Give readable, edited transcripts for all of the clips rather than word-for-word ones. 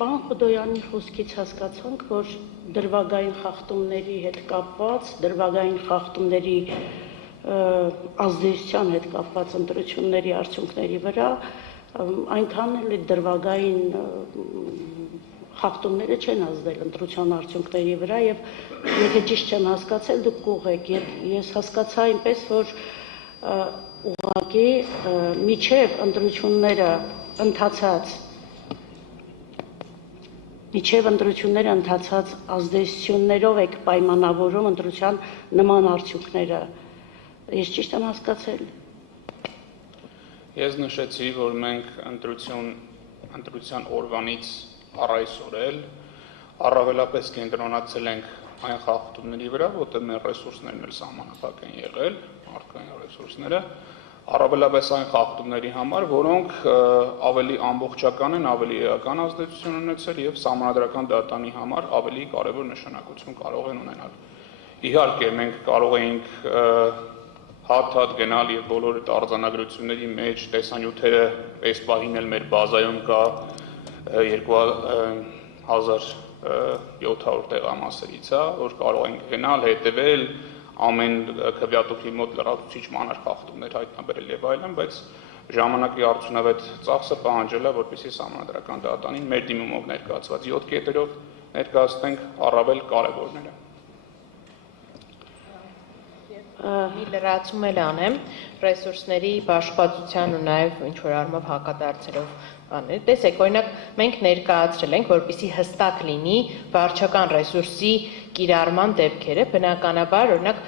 Պարոն Խուդոյանի խոսքից հասկացանք, որ դրվագային խախտումների հետ կապված, դրվագային խախտումների ազդեցության հետ կապված ընտրությունների արդյունքների վրա այնքան էլ դրվագային խախտումները չեն ազդել ընտրության արդյունքների վրա եւ եթե ճիշտ չեմ հասկացել դուք կուղեք ես հասկացա այնպես որ ուղղակի միջև ընտրությունները ընթացած ազդեցություններով եք պայմանավորում ընտրության նման արդյունքները ես ճիշտ եմ հասկացել Ես նշեցի որ մենք ընտրության օրվանից առ այսօր էլ առավելապես կենտրոնացել ենք այն խախտումների վրա որտեղ մեր ռեսուրսներն էլ սահմանափակ են եղել մարդկային ռեսուրսները առավելապես այն խախտումների համար, որոնք ավելի ամբողջական են, ավելի էական ազդեցություն ունեցել եւ սահմանադրական դատանի համար ավելի կարեւոր նշանակություն կարող են ունենալ։ Իհարկե, մենք կարող ենք հատ գնալ եւ բոլոր այդ արձանագրությունների մեջ տեսանյութերը այս պահին էլ մեր բազայում կա 2700 տեղամասերից, որ կարող ենք գնալ, հետեւել ամեն քվեատուփի մոտ լրացուցիչ մանր խախտումներ հայտնաբերել եւ այլն, բայց ժամանակի արդյունավետ ծախսը պահանջել է, որպեսզի սահմանադրական դատարանին մեր դիմումով ներկայացված 7 կետերով ներկայացնենք առավել կարևորները։ Մի լրացում էլ անեմ ռեսուրսների բաշխվածության ու նաեւ ինչ որ առումով հակադարձերով բաներ։ Տեսեք, օրինակ մենք ներկայացրել ենք, որպեսզի հստակ լինի վարչական ռեսուրսի կիրառման դեպքերը, բնականաբար օրինակ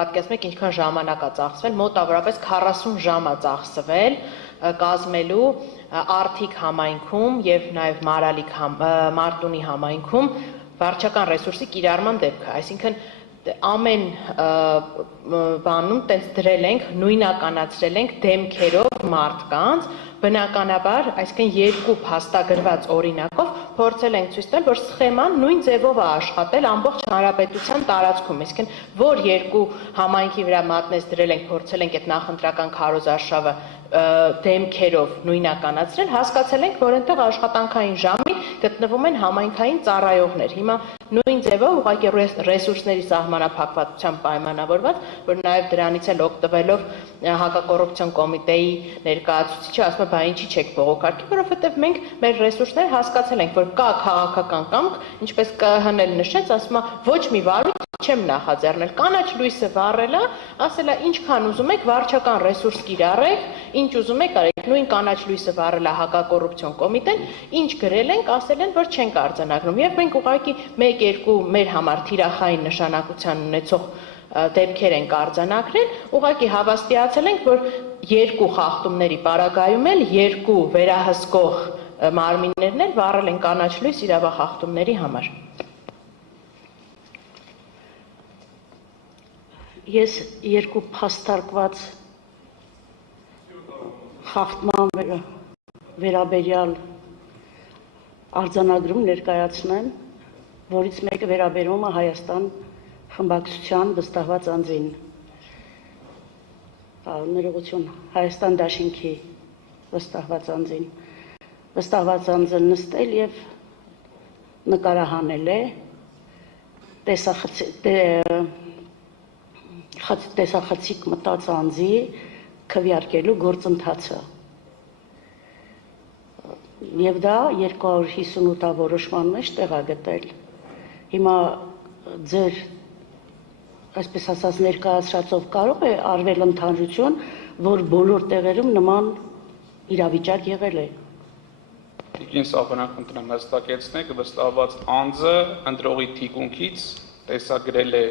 պատկերացնում եք ինչքան ժամանակ է ծախսվել, մոտավորապես 40 ժամ է ծախսվել կազմելու Արթիկ համայնքում եւ նաեւ Մարտունի համայնքում վարչական ռեսուրսի կիրառման դեպքը, այսինքն ամեն բանում տենց դրել ենք, նույնականացրել ենք դեմքերով մարդկանց, բնականաբար, այսինքն երկու փաստագրված օրինակով փորձել ենք ցույց տալ, որ սխեման նույն ձևով է աշխատել ամբողջ հանրապետության տարածքում, այսինքն որ երկու համայնքի վրա մատնես դրել ենք, փորձել ենք այդ նախընտրական քարոզարշավը դեմքերով նույնականացրել, հասկացել ենք, որ այնտեղ աշխատանքային ժամին գտնվում են համայնքային ծառայողներ։ Հիմա նույն ձևով ուղղակի ռեսուրսների սահմանափակվածությամբ պայմանավորված, որ նաև դրանից էլ օգտվելով հակակոռուպցիոն կոմիտեի ներկայացուցիչը ասում է, բա ինչի չեք բողոքարկի, որովհետև մենք մեր ռեսուրսները հասկացել ենք, որ կա քաղաքական կամք, ինչպես ԿՀ-ն էլ նշեց, ասում է, ոչ մի վարույթ չեմ նախաձեռնել, կանաչ լույսը վառելա, ասելա ինչքան ուզում եք վարչական ռեսուրս կիրառեք, ինչ ուզում եք արեք, նույն կանաչ լույսը վառելա հակակոռուպցիոն կոմիտեն, ինչ գրել ենք, ասել են, որ չենք արձանագրում, եւ մենք ուղղակի 1-2 մեր համար թիրախային նշանակության ունեցող դեպքեր ենք արձանագրել, ուղղակի հավաստիացել ենք, որ երկու խախտումների պարագայում էլ երկու վերահսկող մարմիններն էլ վառել են կանաչ լույս իրավախախտումների համար։ Ես երկու փաստարկված խախտման վերաբերյալ արձանագրում ներկայացնեմ, որից մեկը վերաբերում է Հայաստան խմբակցության վստահված անձին։ Ներողություն, Հայաստան դաշինքի վստահված անձին։ Վստահված անձը նստել եւ նկարահանել է տեսախցիկ մտած անձի քվեարկելու գործընթացը։ Եվ դա 258 որոշման մեջ տեղագտել։ Հիմա ձեր, այսպես ասած, ներկայացրածով կարող է արվել ընդհանրություն, որ բոլոր տեղերում նման իրավիճակ եղել է։ Տիկին Սահմանյան, խնդրեմ հստակեցնեք, վստահված անձը ընտրողի թիկունքից տեսագրել է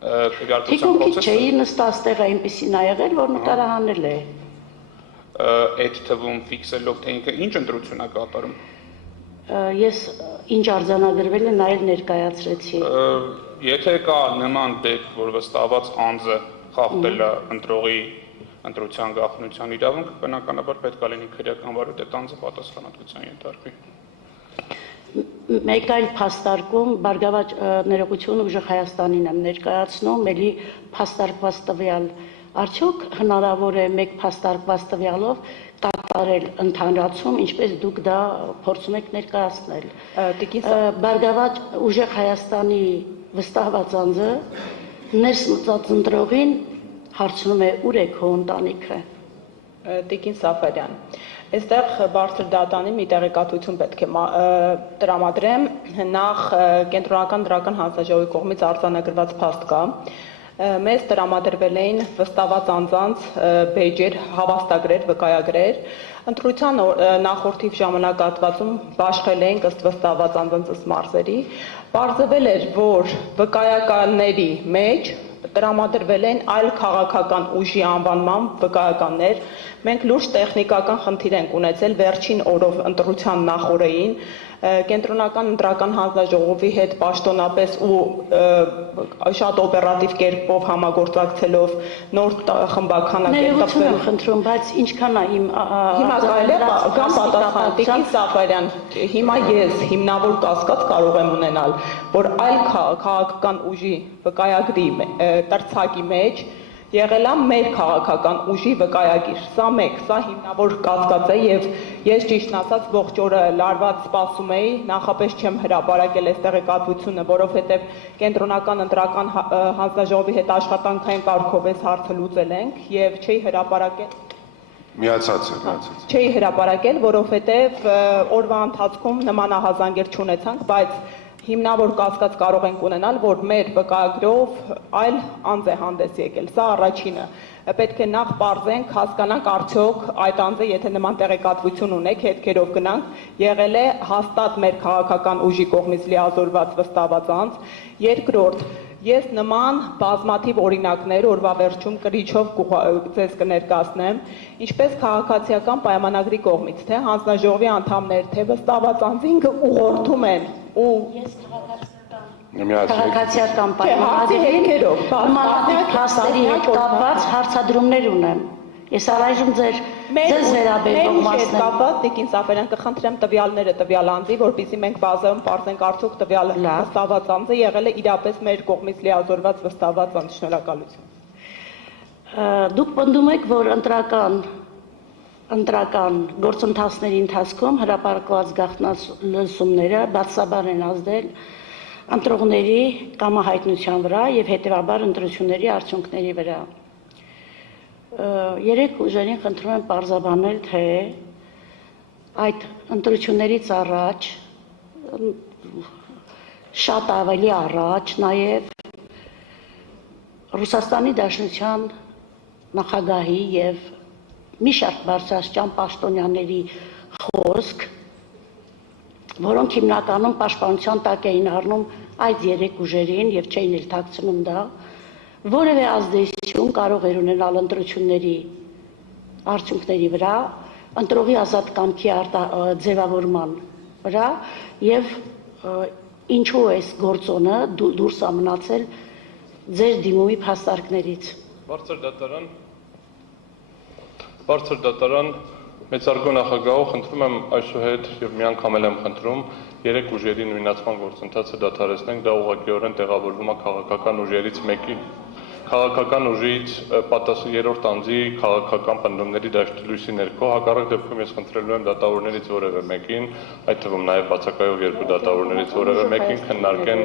քվեարկության process-ը։ Թիկունքից չէ, նստած տեղը այնպեսին է եղել, որ նկարահանել է։ Այդ թվում ֆիքսելով թե ինքը ինչ ընտրություն է կատարում։ Ես ինչ արձանագրվել է, նա էլ ներկայացրեցի։ Եթե կա նման դեպք, որ վստահված անձը խախտել է ընտրողի ընտրության գաղտնիության իրավունքը, բնականաբար պետք է լինի քրեական վարույթ, այդ անձը պատասխանատվության ենթարկվի։ Մեկ այլ փաստարկում, Բարգավաճ ներողություն ուժեղ Հայաստանին եմ ներկայացնում, ելի փաստարկված տվյալ, արդյոք հնարավոր է մեկ փաստարկված տվյալով կատարել ընդհանրացում, ինչպես դուք դա փորձում եք ներկայացնել։ Տիկին Բարգավաճ ուժեղ Հայաստանի վստահված անձը ներս մտած ընտրողին հարցնում է՝ ուր եք հո ընտանիքը։ Տիկին Սաֆարյան, այստեղ բարձր դատանի մի տեղեկատվություն պետք է տրամադրեմ, նախ կենտրոնական դրական հանձնաժողովի կողմից արձանագրված փաստ կա, մեզ տրամադրվել էին վստահված անձանց բեյջեր, հավաստագրեր, վկայագրեր, ընտրության նախորդիվ ժամանակահատվածում բաշխել էինք ըստ վստահված անձանց ըստ մարզերի, պարզվել էր, որ վկայականների մեջ տրամադրվել են այլ քաղաքական ուժի անվանման վկայականներ, մենք լուրջ տեխնիկական խնդիր ենք ունեցել վերջին օրով ընտրության նախօրեին, կենտրոնական ընտրական հանձնաժողովի հետ պաշտոնապես ու շատ օպերատիվ կերպով համագործակցելով նոր խմբականակ Ներողություն եմ խնդրում, բայց ինչքան է իմ հիմա կարելի է կամ պատասխան Տիկին Սաֆարյան, հիմա ես հիմնավոր կասկած կարող եմ ունենալ, որ այլ քաղաքական ուժի վկայագրի տրցակի մեջ եղել է մեր քաղաքական ուժի վկայագիր, սա մեկ, սա հիմնավոր կասկած է եւ ես ճիշտն ասած ողջ օրը լարված սպասում էի, նախապես չեմ հրապարակել այս տեղեկատվությունը, որովհետեւ կենտրոնական ընտրական հանձնաժողովի հետ աշխատանքային կարգով այս հարցը լուծել ենք եւ չի հրապարակել Չի հրապարակել, որովհետև օրվա ընթացքում նմանահազանգեր չունեցանք, բայց հիմնավոր կասկած կարող ենք ունենալ, որ մեր վկայագրով այլ անձ է հանդես եկել, սա առաջինը, պետք է նախ պարզենք, հասկանանք արդյոք այդ անձը, եթե նման տեղեկատվություն ունեք, հետքերով գնանք, եղել է հաստատ մեր քաղաքական ուժի կողմից լիազորված վստահված անձ, երկրորդ, ես նման բազմաթիվ օրինակներ օրվա վերջում կրիչով ձեզ կներկայացնեմ, ինչպես քաղաքացիական պայմանագրի կողմից, թե հանձնաժողովի անդամներ, թե վստահված անձին ուղղորդում են ու քաղաքացիական պայմանագրին նմանատիպ փաստերի հետ կապված հարցադրումներ ունեմ։ Ես առայժմ ձեզ վերաբերող մասն կապված Տիկին Սաֆարյան կխնդրեմ տվյալները տվյալ անձի, որպեսզի մենք բազայում պարզենք արդյոք տվյալ վստահված անձը եղել է իրապես մեր կողմից լիազորված վստահված անձ, շնորհակալություն։ Դուք պնդում եք, որ ընտրական գործընթացների ընթացքում հրապարակված գաղտնալսումները բացաբար են ազդել ընտրողների կամահայտնության վրա եւ հետեւաբար ընտրությունների արդյունքների վրա։ Երեք ուժերին խնդրում եմ պարզաբանել, թե այդ ընտրություններից առաջ, շատ ավելի առաջ, նաև Ռուսաստանի Դաշնության նախագահի եւ մի շարք բարձրաստիճան պաշտոնյաների խոսք, որոնք հիմնականում պաշտպանության տակ էին առնում այդ երեք ուժերին եւ չէին էլ թաքցնում դա, որևէ ազդեցություն կարող էր ունենալ ընտրությունների արդյունքների վրա, ընտրողի ազատ կամքի ձևավորման վրա եւ ինչու այս գործոնը դուրս է մնացել ձեր դիմումի փաստարկներից։ Բարձր դատարան մեծարգո նախագահով խնդրում եմ այսուհետ եւ մի անգամ եմ խնդրում երեք ուժերի նույնացման գործընթացը դադարեցնենք, դա ուղղակիորեն տեղավորվում է քաղաքական ուժերից մեկի քաղաքական ուժից երրորդ անձի քաղաքական պնդումների դաշտի լույսի ներքո, հակառակ դեպքում ես խնդրելու եմ դատավորներից որևէ մեկին, այդ թվում նաև բացակայող երկու դատավորներից որևէ մեկին քննարկեն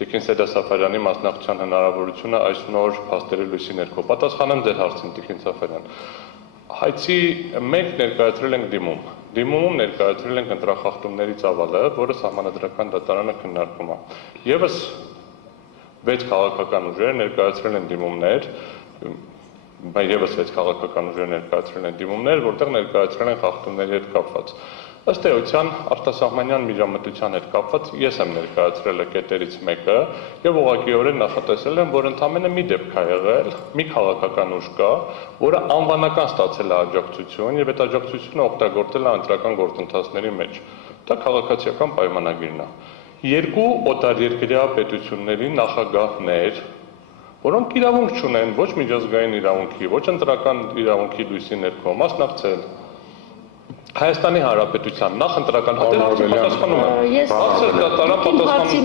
Տիկին Սեդա Սաֆարյանի մասնակցության հնարավորությունը այս նոր փաստերի լույսի ներքո։ Պատասխանեմ ձեր հարցին, Տիկին Սաֆարյան։ Հայցի մենք ներկայացրել ենք դիմում։ Դիմումում ներկայացրել ենք ընտրախախտումների ծավալը, որը սահմանադրական դատարանը քննարկում է։ Եվս 6 քաղաքական ուժեր ներկայացրել են դիմումներ, եւս 6 քաղաքական ուժեր ներկայացրել են դիմումներ, որտեղ ներկայացրել են խախտումների հետ կապված։ Ըստ էության արտասահմանյան միջամտության հետ կապված ես եմ ներկայացրել կետերից մեկը եւ ուղղակիորեն նախատեսել եմ, որ ընդամենը մի դեպք է եղել, մի քաղաքական ուժ կա, որը անվանական ստացել է աջակցություն եւ այդ աջակցությունը օգտագործել է ընտրական գործընթացների մեջ։ Դա քաղաքացիական պայմանագիրն է։ Երկու օտարերկրյա պետությունների նախագահներ, որոնք իրավունք չունեն ոչ միջազգային իրավունքի, ոչ ընտրական իրավունքի լույսի ներքո մասնակցել Հայաստանի Հանրապետության նախընտրական պատասխանում եմ։ Ես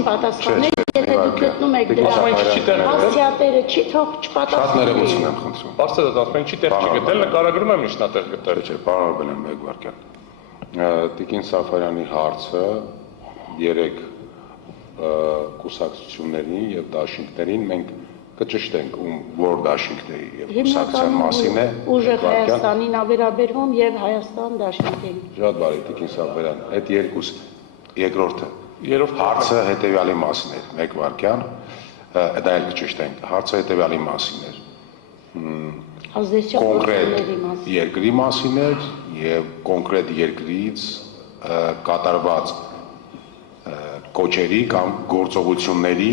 պատասխանեմ Եթե դուք գտնում եք դրա հասցեատերը չի թող Շատ չպատասխանի։ ներողություն եմ խնդրում։ Բարձր դատասպան չի տեղ չի գտել, նկարագրում եմ ինչն է տեղ գտել։ Չէ, պարոն Արբելյան, մեկ վարքյան։ Տիկին Սաֆարյանի հարցը 3 կուսակցություններին եւ դաշինքներին մենք կճշտենք որ դաշինքների եւ կուսակցության մասին է։ Ուժեղ Հայաստանին ավերաբերվում եւ Հայաստան դաշինքին։ Շատ բարի Տիկին Սաֆարյան, այդ երկրորդը հարցը հետեւյալի մասին էր, մեկ վարքյան, դա էլ կճշտենք։ Հարցը հետեւյալի մասին էր։ Կոնկրետ երկրի մասին էր եւ կոնկրետ երկրից կատարված կոչերի կամ գործողությունների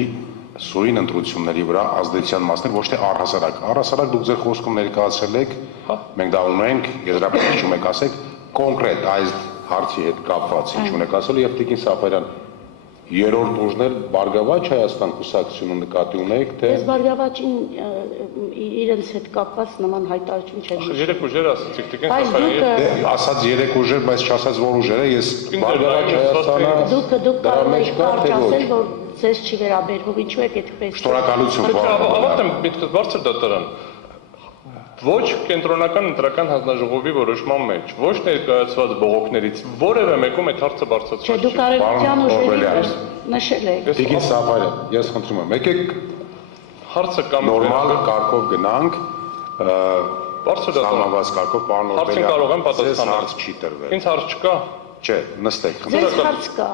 սույն ընտրությունների վրա ազդեցության մասն ոչ թե առհասարակ։ Առհասարակ դուք ձեր խոսքում ներկայացրել եք, մենք դա ունենք, եզրափակիչ եք ասեք, կոնկրետ այս հարցի հետ կապված ինչ ունեք ասել եւ Տիկին Սաֆարյան երրորդ ուժն էլ Բարգավաճ Հայաստան կուսակցությունը նկատի ունեք, թե Ես Բարգավաճին իրենց հետ կապված նման հայտարարություն չեմ Ախր 3 ուժեր ասացիք, Տիկին Բայց Սաֆարյանը ասած 3 ուժեր, բայց չասած որ ուժեր է, ես Բարգավաճ Հայաստանը Դուք կարող եք կարճ ասել, որ ձեզ չի վերաբերվում, ինչու եք այդպես։ Շնորհակալություն, ավարտեմ միտքս բարձր դատարան։ Ոչ կենտրոնական ընտրական հանձնաժողովի որոշման մեջ, ոչ ներկայացված բողոքներից որևէ մեկում այդ հարցը բարձրացված Չէ, դուք արևմտյան ուժերի նշել եք։ Տիկին Սաֆարյան, ես խնդրում եմ, եկեք հարցը կամ նորմալ կարգով գնանք, բարձր դատարան համավազ կարգով, պարոն Հարցին կարող եմ պատասխանել։ հարց չի տրվել։ Ինձ հարց չկա։ Չէ, նստեք, Ձեզ հարց կա։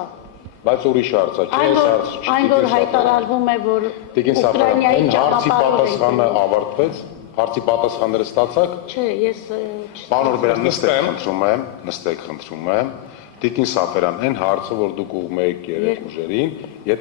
բայց ուրիշ հարց է, չէ, Այն այս հարց չի։ որ հայտարարվում է, որ Տիկին Սաֆարյան, Ուկրաինայի այն հարցի պատասխանը ճանապարհով ավարտվեց, հարցի պատասխանները ստացաք։ Չէ, ես Պարոն Օրբելյան, նստեք, խնդրում եմ։ Տիկին Սաֆարյան, այն հարցը, որ դուք ուղում եք 3 ուժերին,